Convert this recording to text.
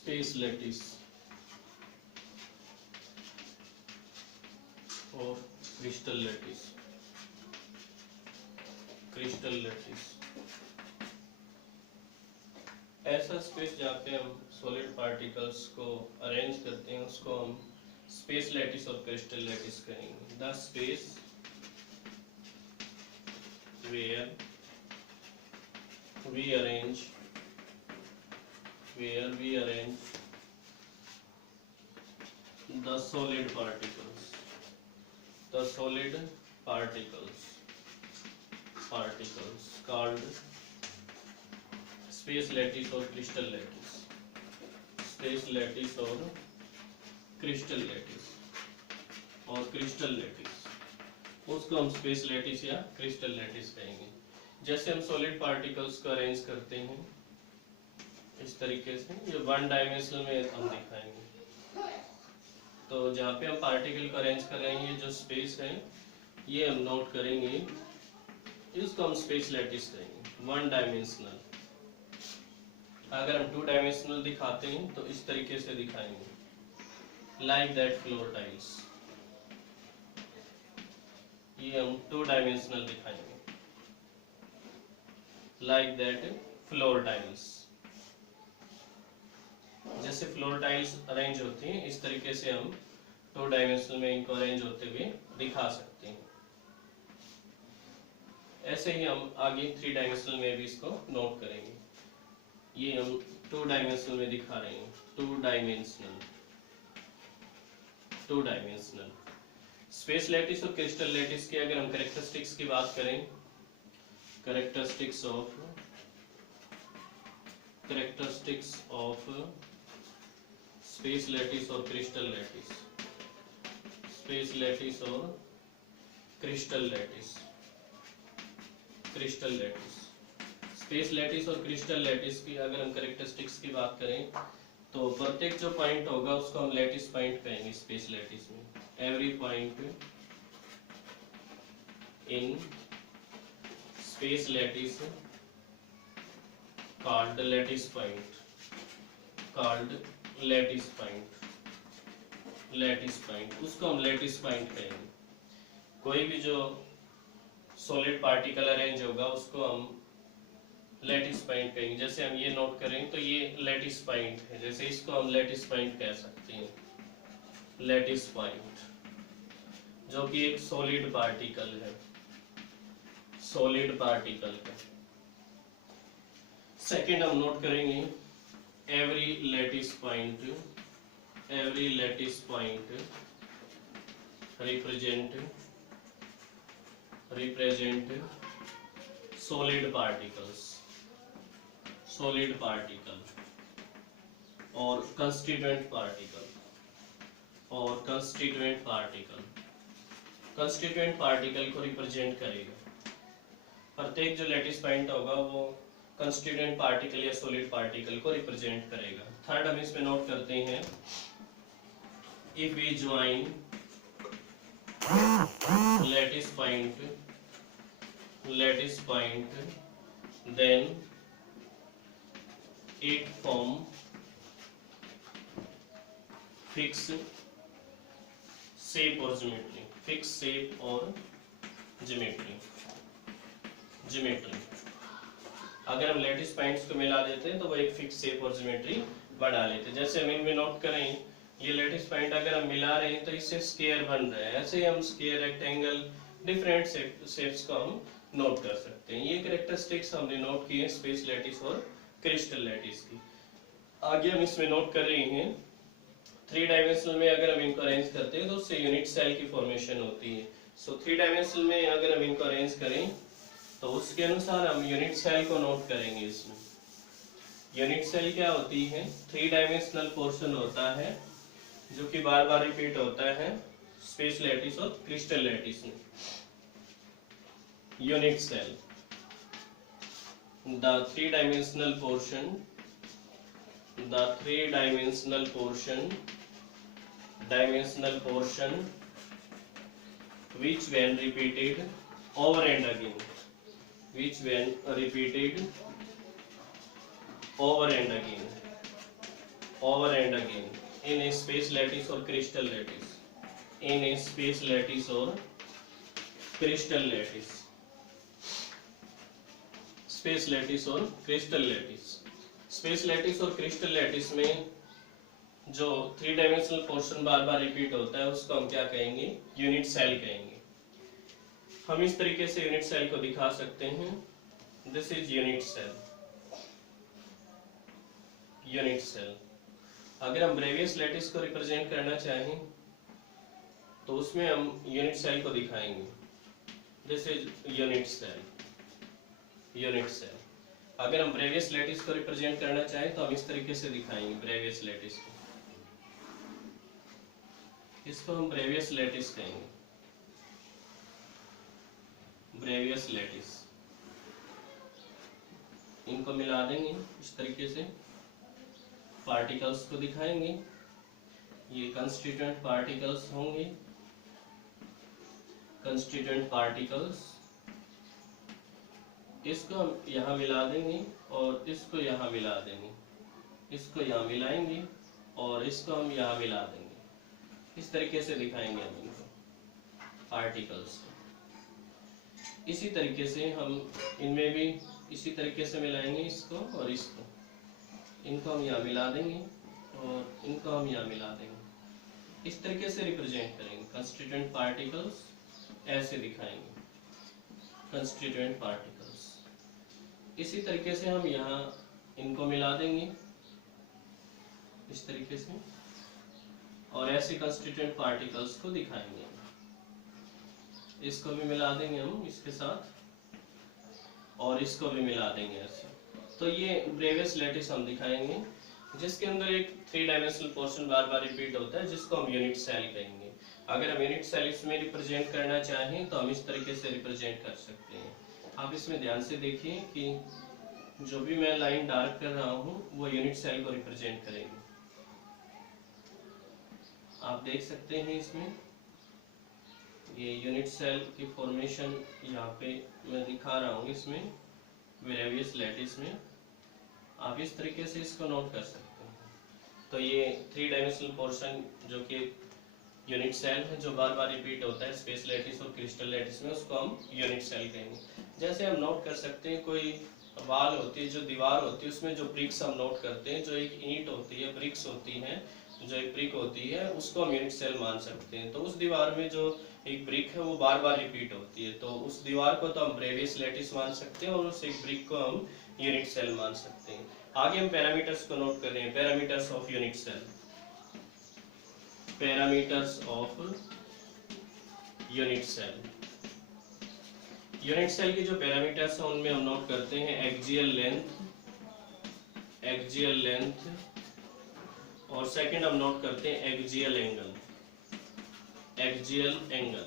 space lattice or crystal lattice. Crystal lattice ऐसा space जहाँ पे हम सॉलिड पार्टिकल्स को अरेंज करते हैं उसको हम स्पेस लैटिस और क्रिस्टल लैटिस कहेंगे. The space where we arrange the solid particles called space lattice or crystal lattice. Space lattice और crystal lattice और crystal lattice उसको हम space lattice या crystal lattice कहेंगे. जैसे हम solid particles को अरेंज करते हैं इस तरीके से, ये वन डायमेंशनल में हम दिखाएंगे. तो जहाँ पे हम पार्टिकल को अरेंज कर रहे हैं, ये जो स्पेस है ये हम नोट करेंगे, इसको हम स्पेस लैटिस कहेंगे. One dimensional. अगर हम टू डायमेंशनल दिखाते हैं तो इस तरीके से दिखाएंगे, लाइक दैट फ्लोर टाइल्स. ये हम टू डायमेंशनल दिखाएंगे, लाइक दैट फ्लोर टाइल्स. जैसे फ्लोर टाइल्स अरेंज होती हैं इस तरीके से हम टू डायमेंशनल में इनको अरेंज होते हुए दिखा सकते हैं. ऐसे ही हम आगे थ्री डायमेंशनल में भी इसको नोट करेंगे. ये हम टू डायमेंशनल में दिखा रहे हैं. टू डायमेंशनल स्पेस लैटिस और क्रिस्टल लैटिस की अगर हम कैरेक्टरिस्टिक्स की बात करें, कैरेक्टरिस्टिक्स ऑफ स्पेस लैटिस और क्रिस्टल लैटिस. स्पेस लैटिस और क्रिस्टल लैटिस. स्पेस लैटिस और क्रिस्टल लैटिस की अगर हम कैरेक्टरिस्टिक्स की बात करें तो प्रत्येक जो पॉइंट होगा उसको हम लैटिस पॉइंट कहेंगे. स्पेस लैटिस में every point in space lattice called lattice point. उसको हम लैटिस पॉइंट कहेंगे. कोई भी जो सॉलिड पार्टिकल अरेंज होगा उसको हम लैटिस पॉइंट कहेंगे. जैसे हम ये नोट करें तो ये लैटिस पॉइंट है, जैसे इसको हम लैटिस पॉइंट कह सकते हैं. लैटिस पॉइंट जो कि एक सॉलिड पार्टिकल है. सेकेंड हम नोट करेंगे every lattice point represent solid particle और कंस्टिट्यूएंट पार्टिकल को रिप्रेजेंट करेगा. प्रत्येक जो लैटिस पॉइंट होगा वो कंस्टिट्यूएंट पार्टिकल या सॉलिड पार्टिकल को रिप्रेजेंट करेगा. थर्ड हम इसमें नोट करते हैं if we join lattice point then it form fix shape और ज्योमेट्री. अगर हम लैटिस पॉइंट्स को मिला देते हैं तो वो एक फिक्स शेप और ज्योमेट्री बना लेते हैं. जैसे हम इनमें नोट करें ये लैटिस पॉइंट अगर हम मिला रहे हैं तो इससे स्क्वायर बन रहा है. ऐसे ही हम स्क्वायर, रेक्टेंगल, डिफरेंट शेप्स को हम नोट कर सकते हैं. ये कैरेक्टरिस्टिक्स हमने नोट किए स्पेस लैटिस और क्रिस्टल लैटिस की. आगे हम इसमें नोट कर रहे हैं थ्री डायमेंशनल में अगर हम इनको अरेंज करते हैं तो उससे यूनिट सेल की फॉर्मेशन होती है. सो थ्री डायमेंशनल में अगर हम इनको अरेंज करें तो उसके अनुसार हम यूनिट सेल को नोट करेंगे. इसमें यूनिट सेल क्या होती है? थ्री डायमेंशनल पोर्शन होता है जो कि बार बार रिपीट होता है स्पेस लैटिस और क्रिस्टल लैटिस में. Unit cell, the three dimensional portion which when repeated over and again over and again in a space lattice or crystal lattice, in a space lattice or crystal lattice, space lattice और crystal lattice. Space lattice और crystal lattice में जो 3 dimensional portion बार बार repeat होता है उसको हम क्या कहेंगे, यूनिट सेल कहेंगे। हम इस तरीके से यूनिट सेल को दिखा सकते हैं, this is unit cell, unit cell. अगर हम ब्रेवियस लैटिस को रिप्रेजेंट करना चाहें तो उसमें हम यूनिट सेल को दिखाएंगे, this is unit cell, unit cell. अगर हम ब्रेवियस लैटिस को रिप्रेजेंट करना चाहें तो हम इस तरीके से दिखाएंगे ब्रेवियस लैटिस को, इसको हम ब्रेवियस लैटिस कहेंगे, ब्रेवियस लैटिस। इनको मिला देंगे इस तरीके से, पार्टिकल्स को दिखाएंगे, ये कंस्टिट्यूएंट पार्टिकल्स होंगे, कंस्टिट्यूएंट पार्टिकल्स। इसको हम यहाँ मिला देंगे और इसको यहाँ मिला देंगे, इसको यहाँ मिलाएंगे और इसको हम यहाँ मिला देंगे। इस तरीके से दिखाएंगे हम इनको, पार्टिकल्स। इसी तरीके से हम इनमें भी इसी तरीके से मिलाएंगे इसको और इसको, इनको हम यहाँ मिला देंगे और इनको हम यहाँ मिला देंगे। इस तरीके से रिप्रेजेंट करेंगे, कंस्टिट्यूएंट पार्टिकल्स ऐसे दिखाएंगे, कंस्टिट्यूएंट पार्टिकल्स। इसी तरीके से हम यहाँ इनको मिला देंगे इस तरीके से और ऐसे कंस्टिट्यूएंट पार्टिकल्स को दिखाएंगे। इसको भी मिला देंगे हम इसके साथ और इसको भी मिला देंगे ऐसे। तो ये ब्रेवियस लैटिस हम दिखाएंगे जिसके अंदर एक 3 डायमेंशनल पोर्शन बार बार रिपीट होता है, जिसको हम यूनिट सेल कहेंगे। अगर हम यूनिट सेल इसमें रिप्रेजेंट करना चाहें तो हम इस तरीके से रिप्रेजेंट कर सकते हैं। आप इसमें ध्यान से देखिए कि जो भी मैं लाइन डार्क कर रहा हूँ वो यूनिट सेल को रिप्रेजेंट करेंगे। आप देख सकते हैं इसमें ये यूनिट सेल की फॉर्मेशन यहाँ पे मैं दिखा रहा हूँ, इसमें ब्रेवियस लैटिस में आप इस तरीके से इसको नोट कर सकते हैं। तो ये 3 डायमेंशनल पोर्शन जो कि यूनिट सेल है जो बार बार रिपीट होता है स्पेस लैटिस और क्रिस्टल लैटिस में, उसको हम यूनिट सेल कहेंगे। जैसे हम नोट कर सकते हैं कोई वाल होती है, जो दीवार होती है, उसमें जो ब्रिक्स हम नोट करते हैं, जो एक ईंट होती है, ब्रिक्स होती हैं, जो एक ब्रिक होती है उसको हम यूनिट सेल मान सकते हैं। तो उस दीवार में जो एक ब्रिक है वो बार बार रिपीट होती है, तो उस दीवार को तो हम ब्रेवियस लैटिस मान सकते हैं और उस एक ब्रिक को हम यूनिट सेल मान सकते हैं। आगे हम पैरामीटर्स को नोट कर रहे हैं, parameters of unit cell, parameters of unit cell. Unit cell की जो पैरामीटर्स हैं उनमें हम नोट करते हैं एक्सियल लेंथ, एक्सियल लेंथ, और सेकंड हम नोट करते हैं एक्सियल एंगल, एक्सियल एंगल।